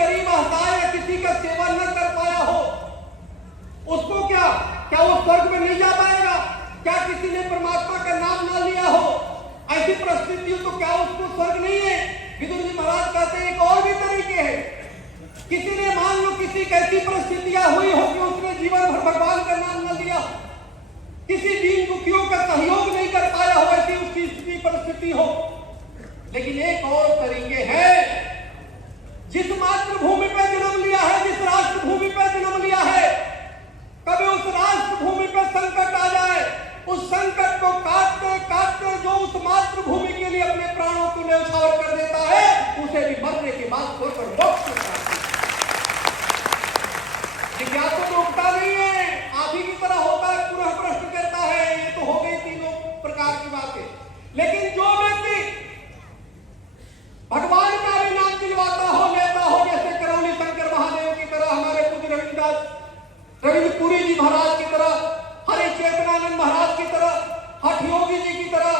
गरीब असहाय या किसी का सेवा न कर पाया हो, उसको क्या वो स्वर्ग में नहीं जा पाएगा? क्या किसी ने परमात्मा का नाम ना लिया हो, ऐसी परिस्थिति तो क्या उसको स्वर्ग नहीं है? विदुर जी महाराज कहते हैं एक और भी तरीके हैं। किसी ने मान लो किसी कैसी परिस्थितियां हुई हो कि उसने जीवन भर भगवान का नाम न लिया, किसी दीन दुखियों का सहयोग नहीं कर पाया हो, ऐसी उसकी स्थिति परिस्थिति हो। लेकिन एक और तरीके है, जिस मातृभूमि पर जन्म लिया है, जिस राष्ट्रभूमि पर जन्म लिया है, कभी उस राष्ट्रभूमि पर संकट आ जाए, उस संकट को काटते काटते जो उस मातृभूमि के लिए अपने प्राणों को न्यौछावर कर देता है, उसे भी मरने के बाद छोड़कर मोक्ष मिलता है। जिज्ञासु तो रुकता नहीं है, आधी की तरह होता है, पुनः प्रश्न करता है। ये तो हो गई तीनों प्रकार की बातें। लेकिन जो व्यक्ति भगवान का भी नाम दिलवाता हो, लेता हो, जैसे करौली शंकर महादेव की तरह, हमारे पूज्य रविंद्रपुरी जी महाराज की तरह, हरि चेतनानंद महाराज की तरह, हठ योगी जी की तरह,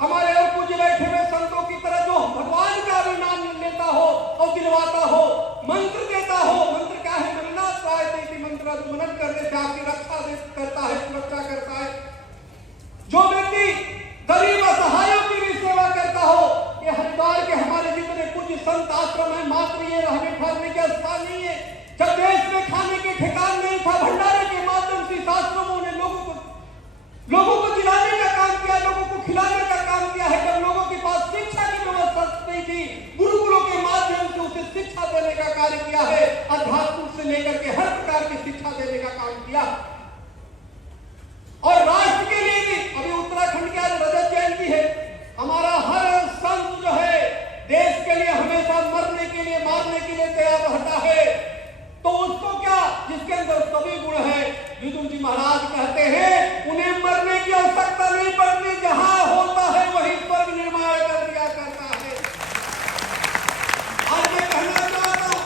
हमारे और पूज्य बैठे हुए संतों की तरह, जो भगवान का भी नाम लेता हो और दिलवाता हो, मंत्र देता हो। मंत्र क्या है? मनना प्रायते इति मंत्र, मनन करने से आपकी रक्षा करता है, सुरक्षा करता है। जो व्यक्ति गरीब असहायों की भी सेवा करता हो, ये हरिद्वार के हमारे जितने पूज्य संत आश्रम है, मात्र ये रहने ठहरने के स्थान नहीं है। जब देश में खाने के ठिकान नहीं था, भंडारे के माध्यम से आश्रमों ने लोगों को जिलाने का काम किया, लोगों को खिलाने का काम किया है। जब लोगों के पास शिक्षा की व्यवस्था नहीं थी, गुरुकुलों के माध्यम से उसे शिक्षा देने का कार्य किया है। अध्यात्म से लेकर के हर प्रकार की शिक्षा देने का काम किया। और राष्ट्र के लिए भी, अभी उत्तराखंड की आज रजत जयंती है, हमारा हर संत जो है देश के लिए हमेशा मरने के लिए, मारने के लिए तैयार रहता है। तो उसको क्या, जिसके अंदर सभी गुण है, विदुर जी महाराज कहते हैं उन्हें मरने की आवश्यकता नहीं पड़ती, जहां होता है वहीं स्वर्ग निर्माण कर दिया करता है। आज मैं कहना चाहता हूं,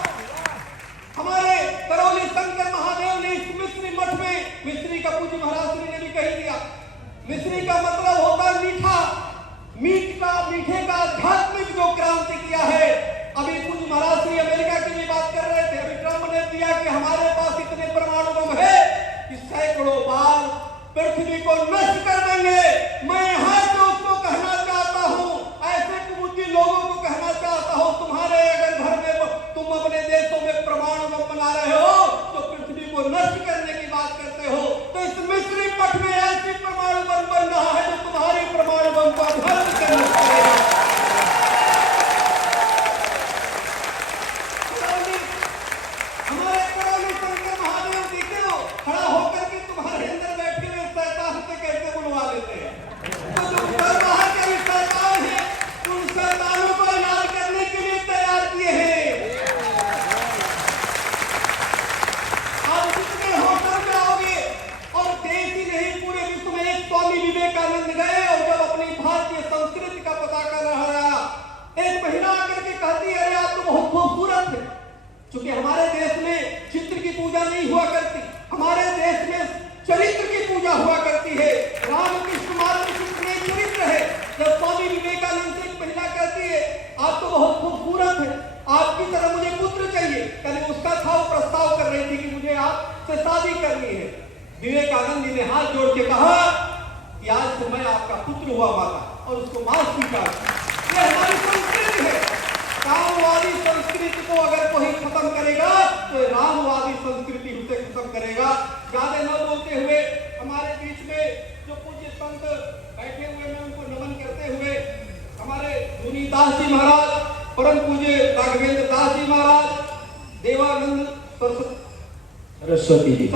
हमारे करौली शंकर महादेव ने इस मिश्री मठ में, मिश्री का पूज्य महाराज श्री ने भी कह दिया, मिश्री का मतलब होता है मीठा, मीठे का आध्यात्मिक जो क्रांति किया है। अभी पूज्य महाराज श्री अमेरिका की भी बात कर रहे थे, अभी ट्रंप ने दिया कि हमारे पास इतने परमाणु बम है कि सैकड़ों बार पृथ्वी को नष्ट कर देंगे। मैं यहाँ से उसको कहना चाहता हूँ, ऐसे कुबुद्धि लोगों को कहना चाहता हूँ, तुम्हारे अगर घर में तुम अपने देशों में परमाणु बम बना रहे हो तो पृथ्वी को नष्ट करने की बात करते हो। तो इस मिश्री मठ में ऐसी परमाणु बम बन रहा है जो तुम्हारी परमाणु बम को ध्वस्त करना पड़ेगा। हमारे करौली शंकर महादेव जी क्यों खड़ा होकर के तुम्हारे अंदर बैठे हुए शैतान से कैसे बुलवा लेते हैं? तो जो बाहर के शैतान है, उन शैतानों को इलाज करने के लिए तैयार किए हैं। आप जितने होटल में आओगे, और देश ही नहीं पूरे विश्व में, एक स्वामी विवेकानंद गए और जब अपनी भारतीय संस्कृति का पता कर रहा, एक महिला आकर के कहती है, अरे आप तो बहुत खूबसूरत है। क्योंकि हमारे देश में चित्र की पूजा नहीं हुआ करती, हमारे देश में चरित्र की पूजा हुआ करती है। रामकृष्ण माधव कितने चरित्र है। जब स्वामी विवेकानंद से एक महिला कहती है, आप तो बहुत खूबसूरत है, आपकी तरह मुझे पुत्र चाहिए, कल उसका था वो प्रस्ताव कर रही थी कि मुझे आपसे शादी करनी है। विवेकानंद जी ने हाथ जोड़ के कहा कि आज से मैं आपका पुत्र हुआ माता, और उसको मां स्वीकार। ये हमारी संस्कृति है। कामवादी संस्कृति को अगर कोई खत्म करेगा तो रामवादी संस्कृति उसे खत्म करेगा। ज्यादा न बोलते हुए, हमारे बीच में जो पूज्य संत बैठे हुए, मैं उनको नमन करते हुए, हमारे मुनिदास जी महाराज, परम पूज्य राघवेंद्र दास जी महाराज, देवानंद सरस्वती जी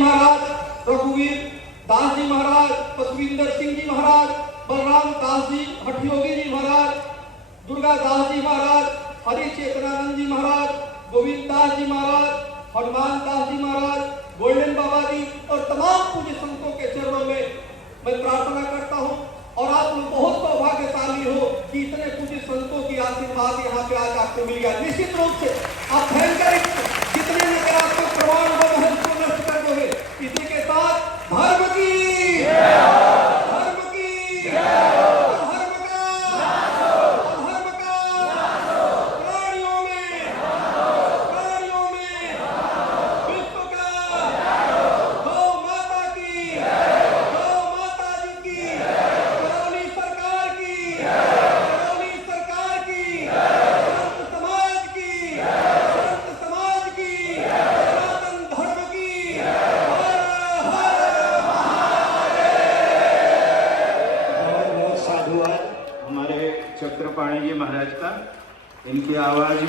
महाराज, रघुवीर दास जी महाराज, पशुविंदर सिंह जी महाराज, बलराम दास जी, हठ योगी जी महाराज, दुर्गा दास जी महाराज, हरि चेतनानंद जी महाराज, गोविंद दास जी महाराज, हनुमान दास जी महाराज, गोल्डन बाबा जी और तमाम पूज्य संतों के चरणों में मैं प्रार्थना करता हूँ। और आप लोग बहुत सौभाग्यशाली हो कि इतने पूज्य संतों की आशीर्वाद यहाँ पे आज आपको मिल गया। निश्चित रूप से आप भयंकर जितने नकारात्मक प्रभाव है उसको नष्ट कर दोगे। इसी के साथ धर्म की प्राणियों में चक्रपाणी जी महाराज का, इनकी आवाज